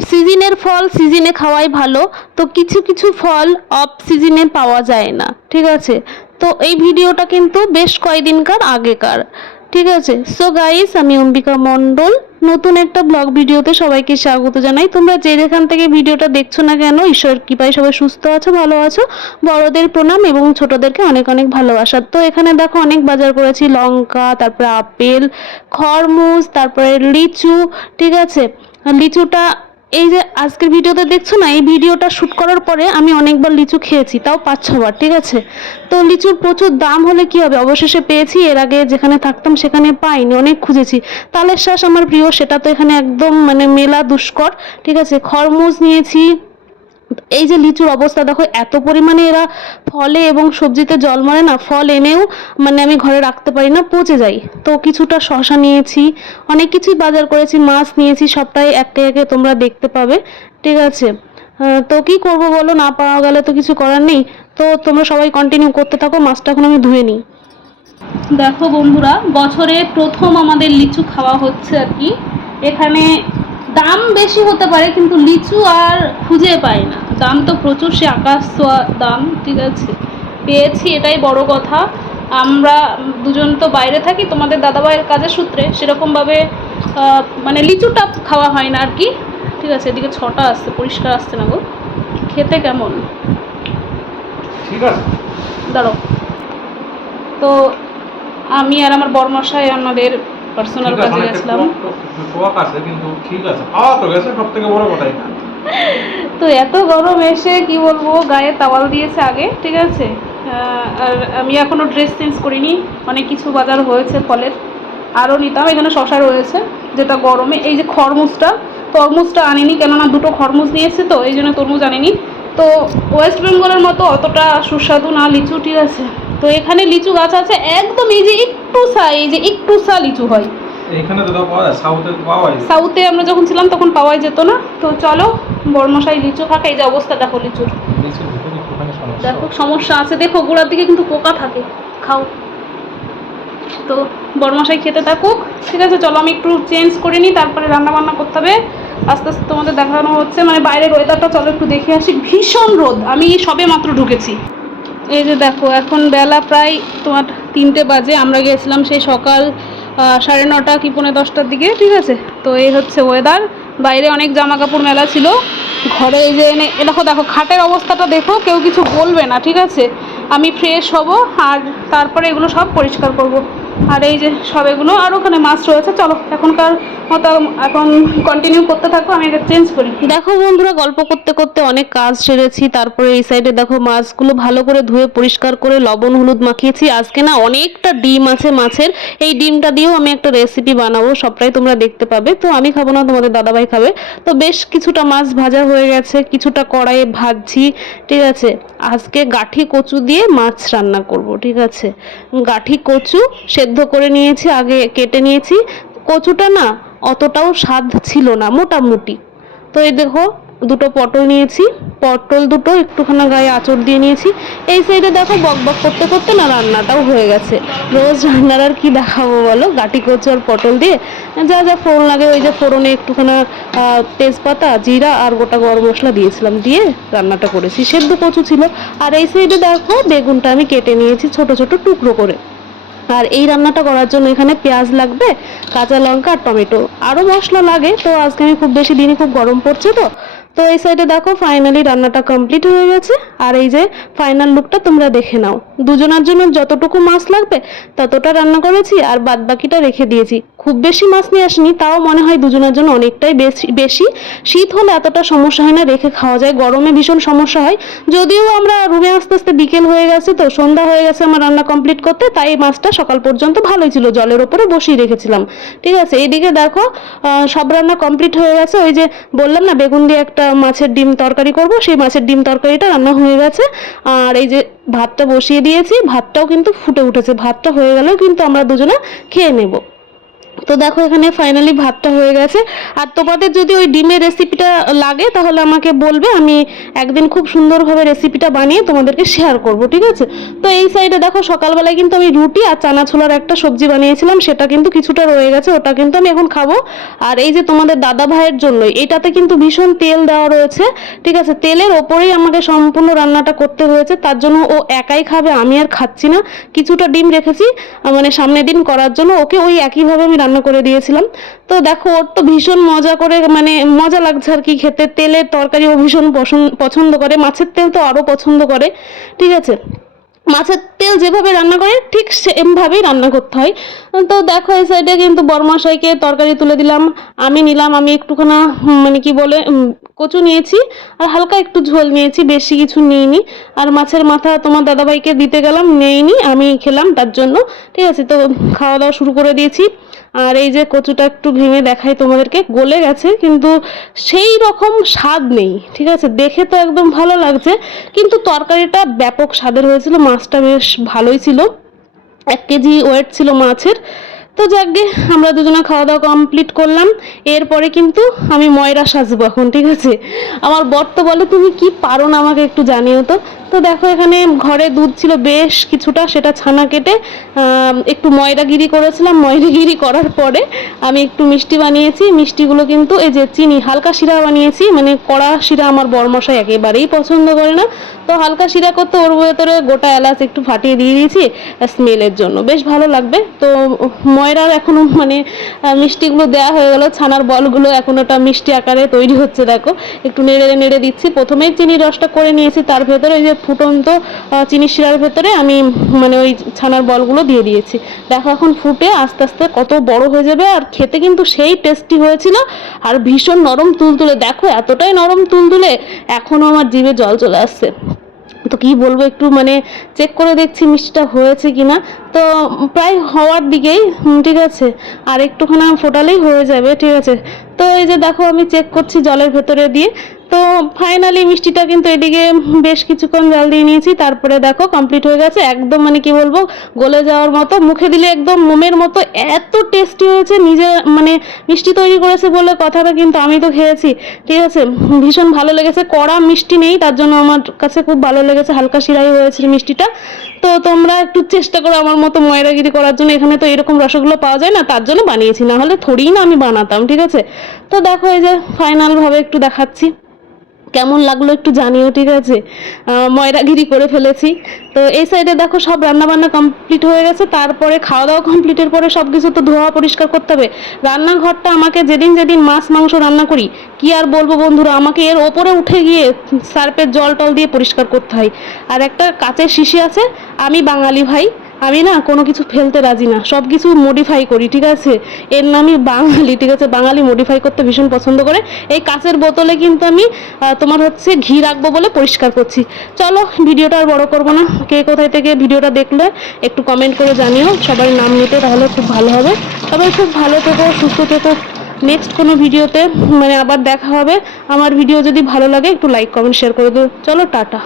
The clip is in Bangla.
সিজনের ফল সিজনে খাওয়াই ভালো। তো কিছু কিছু ফল অফ সিজনে পাওয়া যায় না, ঠিক আছে। তো এই ভিডিওটা কিন্তু বেশ কয়েকদিনকার আগেকার, ঠিক আছে। সো গাইস, আমি অম্বিকা মণ্ডল নতুন একটা ব্লগ ভিডিওতে সবাইকে স্বাগত জানাই। তোমরা যে যেখান থেকে ভিডিওটা দেখছো না কেন, ঈশ্বরের কৃপায় সবাই সুস্থ আছো, ভালো আছো। বড়দের প্রণাম এবং ছোটদেরকে অনেক অনেক ভালোবাসা। তো এখানে দেখো অনেক বাজার করেছি, লঙ্কা, তারপরে আপেল, খরমুজ, তারপরে লিচু, ঠিক আছে। লিচুটা এই যে আজকের ভিডিওতে দেখছো না, এই ভিডিওটা শ্যুট করার পরে আমি অনেকবার লিচু খেয়েছি, তাও 5-6 বার, ঠিক আছে। তো লিচুর প্রচুর দাম হলে কি হবে, অবশেষে পেয়েছি। এর আগে যেখানে থাকতাম সেখানে পাইনি, অনেক খুঁজেছি। তালের শ্বাস আমার প্রিয়, সেটা তো এখানে একদম মানে মেলা দুষ্কর, ঠিক আছে। খরমুজ নিয়েছি। এই যে লিচুর অবস্থা দেখো, এত পরিমাণে এরা ফলে এবং সবজিতে জল মারে না, ফল এনেও মানে আমি ঘরে রাখতে পারি না, পচে যাই। তো কিছুটা শশা নিয়েছি, অনেক কিছুই বাজার করেছি, মাছ নিয়েছি, সবটাই একে একে তোমরা দেখতে পাবে, ঠিক আছে। তো কি করব বলো, না পাওয়া গেলে তো কিছু করার নেই। তো তোমরা সবাই কন্টিনিউ করতে থাকো, মাছটা এখন আমি ধুয়ে নিই। দেখো বন্ধুরা, বছরে প্রথম আমাদের লিচু খাওয়া হচ্ছে আর কি। এখানে দাম বেশি হতে পারে কিন্তু লিচু আর খুঁজে পাই না, দাম তো প্রচুর, সে আকাশ ছোঁয়া দাম, ঠিক আছে। পেয়েছি, এটাই বড় কথা। আমরা দুজন তো বাইরে থাকি তোমাদের দাদাভাইয়ের কাজের সূত্রে, সেরকমভাবে মানে লিচুটা খাওয়া হয় না আর কি, ঠিক আছে। এদিকে ছটা আসছে, পরিষ্কার আসছে না গো। খেতে কেমন, ঠিক আছে দাঁড়ো। তো আমি আর আমার বরমশাই আমাদের পার্সোনাল কাজে গেছিলাম। কিন্তু ঠিক আছে, খাওয়া তো গেছে, সব থেকে বড় কথাই না। তো এত গরম এসে কি বলবো, গায়ে তাওয়াল দিয়েছে আগে, ঠিক আছে। আর আমি এখনো ড্রেস চেঞ্জ করিনি, অনেক কিছু বাজার হয়েছে ফলের, আরও নিতাম। এখানে শশা রয়েছে, যেটা গরমে। এই যে তরমুজটা আনিনি, কেননা দুটো খরমুজ নিয়েছে, তো এই জন্য তরমুজ আনিনি। তো ওয়েস্ট বেঙ্গলের মতো অতটা সুস্বাদু না লিচু, ঠিক আছে। তো এখানে লিচু গাছ আছে একদম, এই যে একটু সা লিচু হয়। এখানে তো পাওয়া যায়, সাউথে তো পাওয়া যায়। সাউথে আমরা যখন ছিলাম তখন পাওয়াই যেত না। তো চলো, বড়মশাই লিচু খাক। এই যে অবস্থা দেখো লিচুর, দেখো সমস্যা আছে, দেখো গোড়ার দিকে কিন্তু পোকা থাকে, খাও। তো বড়মশাই খেতে থাকুক, ঠিক আছে। চলো আমি একটু চেঞ্জ করে নিই, তারপরে রান্না বান্না করতে হবে। আস্তে আস্তে তোমাদের দেখানো হচ্ছে, মানে বাইরের ওয়েদারটা চলো একটু দেখে আসি। ভীষণ রোদ, আমি সবে মাত্র ঢুকেছি। এই যে দেখো, এখন বেলা প্রায় তোমার 3টে বাজে। আমরা গিয়েছিলাম সেই সকাল 9:30 কি 9:45টার দিকে, ঠিক আছে। তো এই হচ্ছে ওয়েদার। বাইরে অনেক জামা কাপড় মেলা ছিল, ঘরে এই যে এনে দেখো খাটের অবস্থাটা দেখো, কেউ কিছু বলবে না, ঠিক আছে। আমি ফ্রেশ হব আর তারপরে এগুলো সব পরিষ্কার করব। আর এই যে সব এগুলো, আর ওখানে মাছ রয়েছে। চলো এখনকার মতো এখন কন্টিনিউ করতে থাকো, আমি এটা চেঞ্জ করি। দেখো বন্ধুরা, গল্প করতে করতে অনেক কাজ সেরেছি। তারপরে এই সাইডে দেখো মাছগুলো ভালো করে ধুয়ে পরিষ্কার করে লবণ হলুদ মাখিয়েছি। আজকে না অনেকটা ডিম আছে মাছের, এই ডিমটা দিয়েও আমি একটা রেসিপি বানাবো, সবটাই তোমরা দেখতে পাবে। তো আমি খাবো না, তোমাদের দাদাভাই খাবে। তো বেশ কিছুটা মাছ ভাজা হয়ে গেছে, কিছুটা কড়াইয়ে ভাজছি, ঠিক আছে। আজকে গাঠি কচু দিয়ে মাছ রান্না করব, ঠিক আছে। গাঠি কচু সেদ্ধ করে নিয়েছি, আগে কেটে নিয়েছি। কচুটা না অতটাও স্বাদ ছিল না, মোটামুটি। তো এই দেখো, দুটো পটল নিয়েছি, পটল দুটো একটুখানি গায়ে আঁচড় দিয়ে নিয়েছি। এই সাইডে দেখো বক বক করতে করতে না রান্নাটাও হয়ে গেছে। রোজ রান্নার আর কি দেখাবো বলো, গাটি কচু আর পটল দিয়ে যা যা ফোড়ন লাগে, ওই যে ফোড়নে একটুখানি তেজপাতা, জিরা আর গোটা গরম মশলা দিয়েছিলাম, দিয়ে রান্নাটা করেছি। সেদ্ধ কচু ছিল। আর এই সাইডে দেখো বেগুনটা আমি কেটে নিয়েছি ছোট ছোট টুকরো করে। আর এই রান্নাটা করার জন্য এখানে পেঁয়াজ লাগবে, কাঁচা লঙ্কা আর টমেটো, আরও মশলা লাগে। তো আজকে আমি খুব বেশি দিনই, খুব গরম পড়ছে তো। তো এই সাইডে দেখো ফাইনালি রান্নাটা কমপ্লিট হয়ে গেছে। আর এই যে ফাইনাল লুকটা তোমরা দেখে নাও। দুজনের জন্য যতটুকু মাছ লাগবে ততটা রান্না করেছি, আর বাদ বাকিটা রেখে দিয়েছি। খুব বেশি মাছ নিয়ে আসিনি, তাও মনে হয় দুজনের জন্য অনেকটাই বেশি। শীত হলে এতটা সমস্যা হয় না, রেখে খাওয়া যায়। গরমে ভীষণ সমস্যা হয়। যদিও আমরা রুমে আস্তে আস্তে বিকেল হয়ে গেছে, তো সন্ধ্যা হয়ে গেছে আমার রান্না কমপ্লিট করতে, তাই মাছটা সকাল পর্যন্ত ভালোই ছিল, জলের ওপরে বসিয়ে রেখেছিলাম, ঠিক আছে। এইদিকে দেখো সব রান্না কমপ্লিট হয়ে গেছে। ওই যে বললাম না বেগুন দিয়ে একটা মাছের ডিম তরকারি করব, সেই মাছের ডিম তরকারিটা রান্না হয়ে গেছে। আর এই যে ভাতটা বসিয়ে দিয়েছি, ভাতটাও কিন্তু ফুটে উঠেছে। ভাতটা হয়ে গেলেও কিন্তু আমরা দুজনে খেয়ে নেব। তো দেখো এখানে ফাইনালি ভাতটা হয়ে গেছে। আর তোমাদের যদি ওই ডিমের রেসিপিটা লাগে তাহলে আমাকে বলবে, আমি একদিন খুব সুন্দরভাবে রেসিপিটা বানিয়ে তোমাদেরকে শেয়ার করব, ঠিক আছে। তো এই সাইডে দেখো সকালবেলায় কিন্তু আমি রুটি আর চানা ছোলার একটা সবজি বানিয়েছিলাম, সেটা কিন্তু কিছুটা রয়ে গেছে, ওটা কিন্তু আমি এখন খাবো। আর এই যে তোমাদের দাদা ভাইয়ের জন্য এটাতে কিন্তু ভীষণ তেল দেওয়া রয়েছে, ঠিক আছে, তেলের ওপরেই আমাকে সম্পূর্ণ রান্নাটা করতে হয়েছে, তার জন্য ও একাই খাবে, আমি আর খাচ্ছি না। কিছুটা ডিম রেখেছি মানে সামনের দিন করার জন্য, ওকে ওই একইভাবে আমি রান্না করে দিয়েছিলাম। তো দেখো ওর তো ভীষণ মজা করে মানে মজা লাগছে আর কি খেতে, তেলের তরকারি ও ভীষণ পছন্দ করে, মাছের তেল তো আরও পছন্দ করে, ঠিক আছে। মাছের তেল যেভাবে রান্না করে ঠিক সেমভাবেই রান্না করতে হয়। তো দেখো এই সাইডে কিন্তু বরমশাইকে তরকারি তুলে দিলাম, আমি নিলাম, আমি একটুখানা মানে কি বলে কচু নিয়েছি আর হালকা একটু ঝোল নিয়েছি, বেশি কিছু নিইনি। আর মাছের মাথা তোমার দাদাভাইকে দিতে গেলাম, নেইনি, আমি খেলাম তার জন্য, ঠিক আছে। তো খাওয়া দাওয়া শুরু করে দিয়েছি। আর এই যে কচুটা একটু ভেঙে দেখাই তোমাদেরকে, গলে গেছে কিন্তু সেই রকম স্বাদ নেই, ঠিক আছে। দেখে তো একদম ভালো লাগছে কিন্তু তরকারিটা ব্যাপক স্বাদের হয়েছিল, মাছটা বেশ ভালোই ছিল, 1 কেজি ওয়েট ছিল মাছের। তো যাকগে আমরা দুজনে খাওয়া দাওয়া কমপ্লিট করলাম। এরপরে কিন্তু আমি ময়রা সাজবো এখন, ঠিক আছে। আমার বর তো বলে তুমি কি পারো না আমাকে একটু জানিও তো। তো দেখো এখানে ঘরে দুধ ছিল বেশ কিছুটা, সেটা ছানা কেটে একটু ময়দাগিরি করেছিলাম, ময়দাগিরি করার পরে আমি একটু মিষ্টি বানিয়েছি। মিষ্টিগুলো কিন্তু এই যে চিনি হালকা শিরা বানিয়েছি, মানে কড়া শিরা আমার বরমশাই একেবারেই পছন্দ করে না, তো হালকা শিরা করতে ওর ভেতরে গোটা এলাচ একটু ফাটিয়ে দিয়ে দিয়েছি স্মেলের জন্য, বেশ ভালো লাগবে। তো ময়রার এখনো মানে মিষ্টিগুলো দেওয়া হয়ে গেল, ছানার বলগুলো এখন ওটা মিষ্টি আকারে তৈরি হচ্ছে, দেখো একটু নেড়ে নেড়ে দিচ্ছি। প্রথমেই চিনির রসটা করে নিয়েছি, তার ভেতরে ওই যে ফুটন্ত চিনি শিরার ভেতরে আমি মানে ওই ছানার বলগুলো দিয়ে দিয়েছি। দেখো এখন ফুটে আস্তে আস্তে কত বড় হয়ে যাবে, আর খেতে কিন্তু সেই টেস্টি হয়েছিল আর ভীষণ নরম তুলতুলে, দেখো এতটাই নরম তুলতুলে এখনো আমার জিভে জল চলে আসছে। তো কি বলবো, একটু মানে চেক করে দেখছি মিষ্টিটা হয়েছে কিনা, তো প্রায় হওয়ার দিকেই, ঠিক আছে, আর একটুখানি ফোটালেই হয়ে যাবে, ঠিক আছে। তো এই যে দেখো আমি চেক করছি জলের ভেতরে দিয়ে, তো ফাইনালি মিষ্টিটা কিন্তু এদিকে বেশ কিছুক্ষণ জাল দিয়ে নিয়েছি, তারপরে দেখো কমপ্লিট হয়ে গেছে, একদম মানে কি বলবো গলে যাওয়ার মতো, মুখে দিলে একদম মোমের মতো, এত টেস্টি হয়েছে। নিজে মানে মিষ্টি তৈরি করেছে বলে কথাটা, কিন্তু আমি তো খেয়েছি, ঠিক আছে, ভীষণ ভালো লেগেছে। কড়া মিষ্টি নেই, তার জন্য আমার কাছে খুব ভালো লেগেছে, হালকা শিরাই হয়েছে মিষ্টিটা। তো তোমরা একটু চেষ্টা করো আমার মতো ময়রাগিরি করার জন্য, এখানে তো এরকম রসগোল্লা পাওয়া যায় না, তার জন্য বানিয়েছি, না হলে থোড়িই না আমি বানাতাম, ঠিক আছে। তো দেখো এই যে ফাইনাল ভাবে একটু দেখাচ্ছি, কেমন লাগলো একটু জানিও, ঠিক আছে। ময়রাগিরি করে ফেলেছি। তো এই সাইডে দেখো সব রান্না বান্না কমপ্লিট হয়ে গেছে, তারপরে খাওয়া দাওয়া কমপ্লিটের পরে সব কিছু তো ধোয়া পরিষ্কার করতে হবে। রান্নাঘরটা আমাকে যেদিন যেদিন মাছ মাংস রান্না করি, কি আর বলবো বন্ধুরা, আমাকে এর ওপরে উঠে গিয়ে সার্ফের জল টল দিয়ে পরিষ্কার করতে হয়। আর একটা কাচের শিশি আছে, আমি বাঙালি ভাই, আমি না কোনো কিছু ফেলতে রাজি না, সব কিছু মডিফাই করি, ঠিক আছে। এর নামই বাঙালি, ঠিক আছে, বাঙালি মডিফাই করতে ভীষণ পছন্দ করে। এই কাচের বোতলে কিন্তু আমি তোমার হচ্ছে ঘি রাখবো বলে পরিষ্কার করছি। চলো ভিডিওটা আর বড় করবো না, কে কোথায় থেকে ভিডিওটা দেখলে একটু কমেন্ট করে জানিও, সবাই নাম নিতে, তাহলে খুব ভালো হবে। সবাই খুব ভালো থেকো, সুস্থ থেকো। নেক্সট কোনো ভিডিওতে মানে আবার দেখা হবে। আমার ভিডিও যদি ভালো লাগে একটু লাইক কমেন্ট শেয়ার করে দিও। চলো টাটা।